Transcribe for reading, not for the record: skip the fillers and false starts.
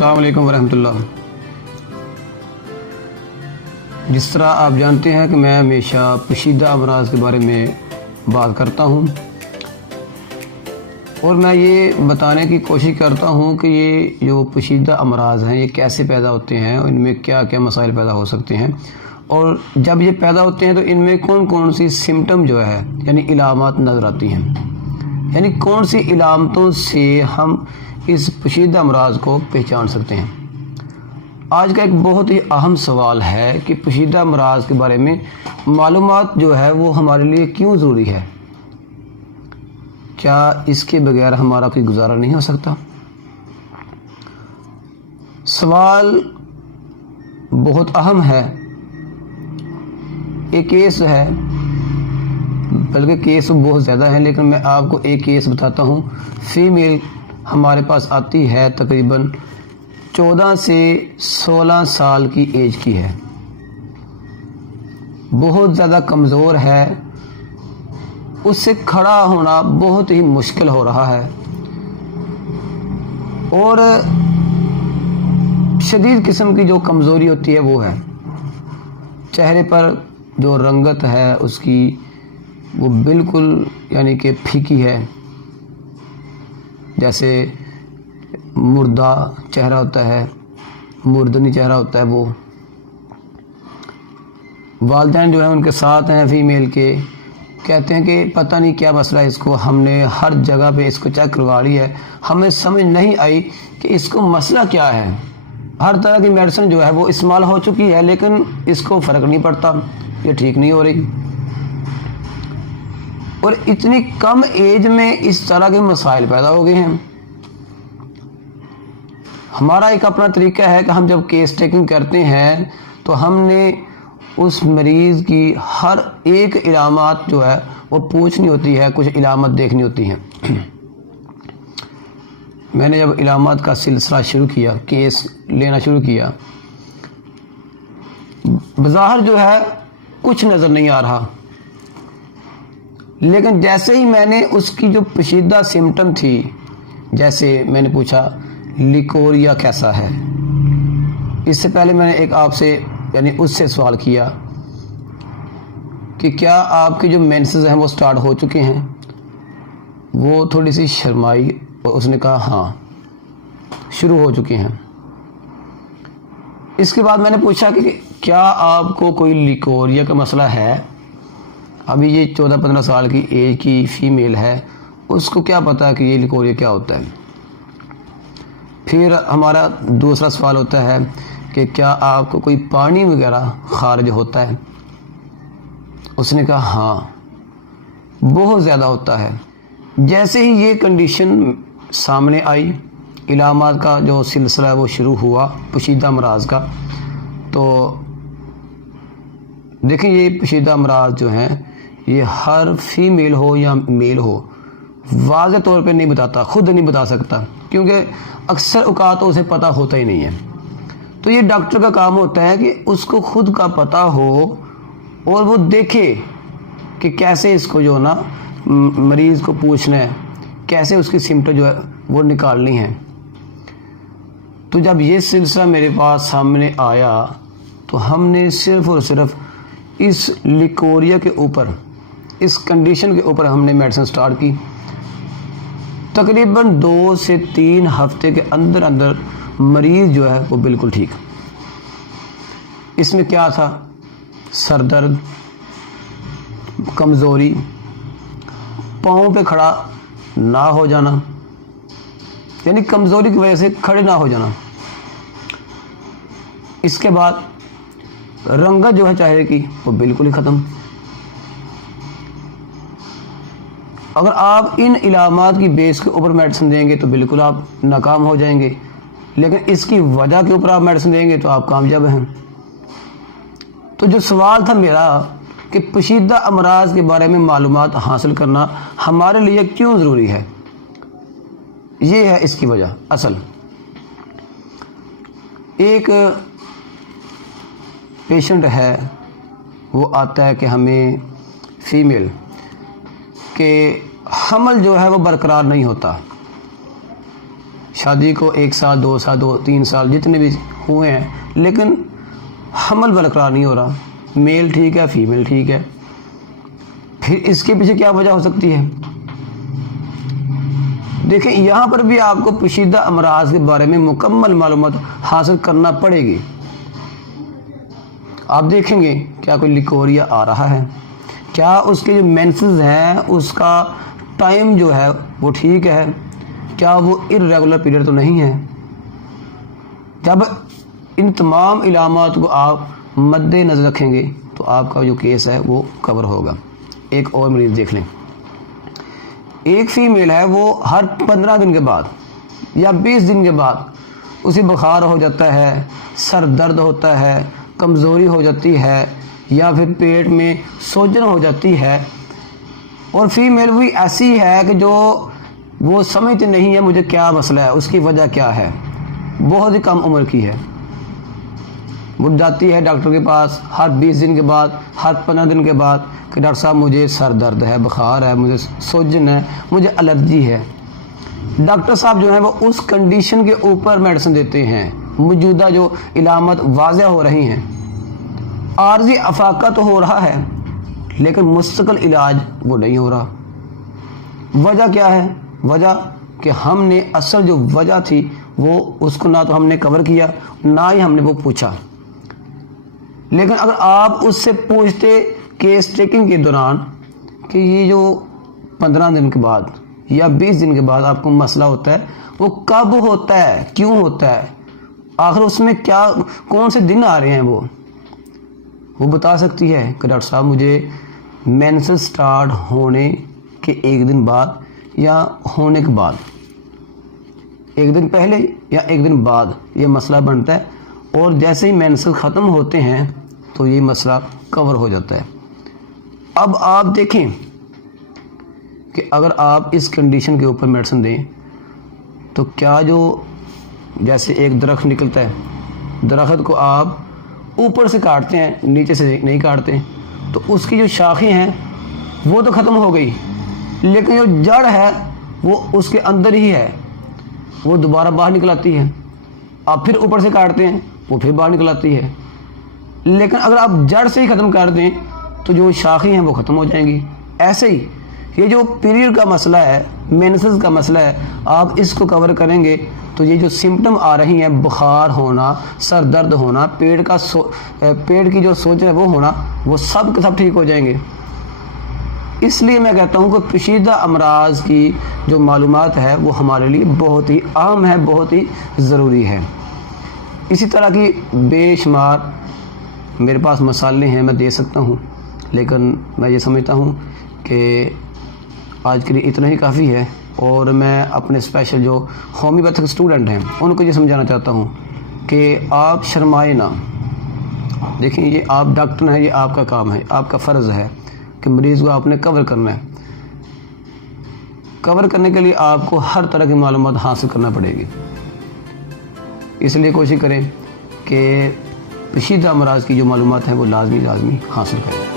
السلام علیکم ورحمۃ اللہ۔ جس طرح آپ جانتے ہیں کہ میں ہمیشہ پوشیدہ امراض کے بارے میں بات کرتا ہوں اور میں یہ بتانے کی کوشش کرتا ہوں کہ یہ جو پوشیدہ امراض ہیں یہ کیسے پیدا ہوتے ہیں، ان میں کیا کیا مسائل پیدا ہو سکتے ہیں، اور جب یہ پیدا ہوتے ہیں تو ان میں کون کون سی سمٹم جو ہے یعنی علامات نظر آتی ہیں، یعنی کون سی علامتوں سے ہم اس پوشیدہ امراض کو پہچان سکتے ہیں۔ آج کا ایک بہت ہی اہم سوال ہے کہ پوشیدہ امراض کے بارے میں معلومات جو ہے وہ ہمارے لیے کیوں ضروری ہے؟ کیا اس کے بغیر ہمارا کوئی گزارا نہیں ہو سکتا؟ سوال بہت اہم ہے۔ ایک کیس ہے، بلکہ کیس بہت زیادہ ہیں، لیکن میں آپ کو ایک کیس بتاتا ہوں۔ فیمیل ہمارے پاس آتی ہے، تقریباً 14 سے 16 سال کی ایج کی ہے، بہت زیادہ کمزور ہے، اس سے کھڑا ہونا بہت ہی مشکل ہو رہا ہے اور شدید قسم کی جو کمزوری ہوتی ہے وہ ہے چہرے پر جو رنگت ہے اس کی وہ بالکل یعنی کہ پھیکی ہے، جیسے مردہ چہرہ ہوتا ہے، مردنی چہرہ ہوتا ہے۔ وہ والدین جو ہیں ان کے ساتھ ہیں فیمیل کے، کہتے ہیں کہ پتہ نہیں کیا مسئلہ ہے اس کو، ہم نے ہر جگہ پہ اس کو چیک کروا لی ہے، ہمیں سمجھ نہیں آئی کہ اس کو مسئلہ کیا ہے۔ ہر طرح کی میڈیسن جو ہے وہ استعمال ہو چکی ہے لیکن اس کو فرق نہیں پڑتا، یہ ٹھیک نہیں ہو رہی، اور اتنی کم ایج میں اس طرح کے مسائل پیدا ہو گئے ہیں۔ ہمارا ایک اپنا طریقہ ہے کہ ہم جب کیس ٹیکنگ کرتے ہیں تو ہم نے اس مریض کی ہر ایک علامات جو ہے وہ پوچھنی ہوتی ہے، کچھ علامات دیکھنی ہوتی ہیں۔ میں نے جب علامات کا سلسلہ شروع کیا، کیس لینا شروع کیا، بظاہر جو ہے کچھ نظر نہیں آ رہا، لیکن جیسے ہی میں نے اس کی جو پوشیدہ سمٹم تھی، جیسے میں نے پوچھا لیکوریا کیسا ہے، اس سے پہلے میں نے ایک آپ سے یعنی اس سے سوال کیا کہ کیا آپ کے جو مینسز ہیں وہ سٹارٹ ہو چکے ہیں؟ وہ تھوڑی سی شرمائی اور اس نے کہا ہاں شروع ہو چکے ہیں۔ اس کے بعد میں نے پوچھا کہ کیا آپ کو کوئی لیکوریا کا مسئلہ ہے؟ ابھی یہ 14-15 سال کی ایج کی فیمیل ہے، اس کو کیا پتا کہ یہ لیکوریا کیا ہوتا ہے؟ پھر ہمارا دوسرا سوال ہوتا ہے کہ کیا آپ کو کوئی پانی وغیرہ خارج ہوتا ہے؟ اس نے کہا ہاں بہت زیادہ ہوتا ہے۔ جیسے ہی یہ کنڈیشن سامنے آئی، علامات کا جو سلسلہ ہے وہ شروع ہوا پوشیدہ امراض کا، تو دیکھیں یہ پوشیدہ امراض جو ہیں یہ ہر فیمیل ہو یا میل ہو واضح طور پہ نہیں بتاتا، خود نہیں بتا سکتا، کیونکہ اکثر اوقات اسے پتہ ہوتا ہی نہیں ہے۔ تو یہ ڈاکٹر کا کام ہوتا ہے کہ اس کو خود کا پتہ ہو اور وہ دیکھے کہ کیسے اس کو جو نا مریض کو پوچھنا ہے، کیسے اس کی سمٹم جو ہے وہ نکالنی ہے۔ تو جب یہ سلسلہ میرے پاس سامنے آیا تو ہم نے صرف اور صرف اس لیکوریا کے اوپر، اس کنڈیشن کے اوپر ہم نے میڈیسن سٹارٹ کی۔ تقریباً 2 سے 3 ہفتے کے اندر اندر مریض جو ہے وہ بالکل ٹھیک۔ اس میں کیا تھا؟ سر درد، کمزوری، پاؤں پہ کھڑا نہ ہو جانا، یعنی کمزوری کی وجہ سے کھڑے نہ ہو جانا۔ اس کے بعد رنگت جو ہے چہرے کی وہ بالکل ہی ختم۔ اگر آپ ان علامات کی بیس کے اوپر میڈیسن دیں گے تو بالکل آپ ناکام ہو جائیں گے، لیکن اس کی وجہ کے اوپر آپ میڈیسن دیں گے تو آپ کامیاب ہیں۔ تو جو سوال تھا میرا کہ پوشیدہ امراض کے بارے میں معلومات حاصل کرنا ہمارے لیے کیوں ضروری ہے، یہ ہے اس کی وجہ اصل۔ ایک پیشنٹ ہے، وہ آتا ہے کہ ہمیں فیمیل کہ حمل جو ہے وہ برقرار نہیں ہوتا، شادی کو 1 سال 2 سال 3 سال جتنے بھی ہوئے ہیں، لیکن حمل برقرار نہیں ہو رہا، میل ٹھیک ہے فیمیل ٹھیک ہے، پھر اس کے پیچھے کیا وجہ ہو سکتی ہے؟ دیکھیں یہاں پر بھی آپ کو پوشیدہ امراض کے بارے میں مکمل معلومات حاصل کرنا پڑے گی۔ آپ دیکھیں گے کیا کوئی لیکوریا آ رہا ہے، کیا اس کے جو مینسز ہیں اس کا ٹائم جو ہے وہ ٹھیک ہے، کیا وہ ارریگولر پیریڈ تو نہیں ہے۔ جب ان تمام علامات کو آپ مد نظر رکھیں گے تو آپ کا جو کیس ہے وہ کور ہوگا۔ ایک اور مریض دیکھ لیں، ایک فیمیل ہے، وہ ہر 15 دن کے بعد یا 20 دن کے بعد اسے بخار ہو جاتا ہے، سر درد ہوتا ہے، کمزوری ہو جاتی ہے، یا پھر پیٹ میں سوجن ہو جاتی ہے، اور فیمیل بھی ایسی ہے کہ جو وہ سمجھتے نہیں ہے مجھے کیا مسئلہ ہے، اس کی وجہ کیا ہے، بہت ہی کم عمر کی ہے، وہ جاتی ہے ڈاکٹر کے پاس ہر 20 دن کے بعد، ہر 15 دن کے بعد کہ ڈاکٹر صاحب مجھے سر درد ہے، بخار ہے، مجھے سوجن ہے، مجھے الرجی ہے۔ ڈاکٹر صاحب جو ہیں وہ اس کنڈیشن کے اوپر میڈیسن دیتے ہیں، موجودہ جو علامت واضح ہو رہی ہیں۔ عارضی افاقہ تو ہو رہا ہے لیکن مستقل علاج وہ نہیں ہو رہا۔ وجہ کیا ہے؟ وجہ کہ ہم نے اصل جو وجہ تھی وہ اس کو نہ تو ہم نے کور کیا، نہ ہی ہم نے وہ پوچھا۔ لیکن اگر آپ اس سے پوچھتے کیس ٹیکنگ کے دوران کہ یہ جو 15 دن کے بعد یا 20 دن کے بعد آپ کو مسئلہ ہوتا ہے وہ کب ہوتا ہے، کیوں ہوتا ہے، آخر اس میں کیا کون سے دن آ رہے ہیں، وہ بتا سکتی ہے کہ ڈاکٹر صاحب مجھے مینسز سٹارٹ ہونے کے 1 دن بعد یا ہونے کے بعد، 1 دن پہلے یا 1 دن بعد یہ مسئلہ بنتا ہے، اور جیسے ہی مینسز ختم ہوتے ہیں تو یہ مسئلہ کور ہو جاتا ہے۔ اب آپ دیکھیں کہ اگر آپ اس کنڈیشن کے اوپر میڈیسن دیں تو کیا جو جیسے ایک درخت نکلتا ہے، درخت کو آپ اوپر سے کاٹتے ہیں، نیچے سے نہیں کاٹتے، تو اس کی جو شاخیں ہیں وہ تو ختم ہو گئی، لیکن جو جڑ ہے وہ اس کے اندر ہی ہے، وہ دوبارہ باہر نکل آتی ہے، آپ پھر اوپر سے کاٹتے ہیں وہ پھر باہر نکل آتی ہے۔ لیکن اگر آپ جڑ سے ہی ختم کر دیں تو جو شاخیں ہیں وہ ختم ہو جائیں گی۔ ایسے ہی یہ جو پیریڈ کا مسئلہ ہے، مینسز کا مسئلہ ہے، آپ اس کو کور کریں گے تو یہ جو سمپٹم آ رہی ہیں، بخار ہونا، سر درد ہونا، پیٹ کی جو سوجن ہے وہ ہونا، وہ سب کے سب ٹھیک ہو جائیں گے۔ اس لیے میں کہتا ہوں کہ پیچیدہ امراض کی جو معلومات ہے وہ ہمارے لیے بہت ہی اہم ہے، بہت ہی ضروری ہے۔ اسی طرح کی بے شمار میرے پاس مسائل ہیں، میں دے سکتا ہوں، لیکن میں یہ سمجھتا ہوں کہ آج کے لیے اتنا ہی کافی ہے، اور میں اپنے اسپیشل جو ہومیوپیتھک اسٹوڈنٹ ہیں ان کو یہ سمجھانا چاہتا ہوں کہ آپ شرمائے نہ۔ دیکھیں یہ آپ ڈاکٹر ہیں، یہ آپ کا کام ہے، آپ کا فرض ہے کہ مریض کو آپ نے کور کرنا ہے۔ کور کرنے کے لیے آپ کو ہر طرح کی معلومات حاصل کرنا پڑے گی، اس لیے کوشش کریں کہ پیچیدہ امراض کی جو معلومات ہیں وہ لازمی حاصل کریں۔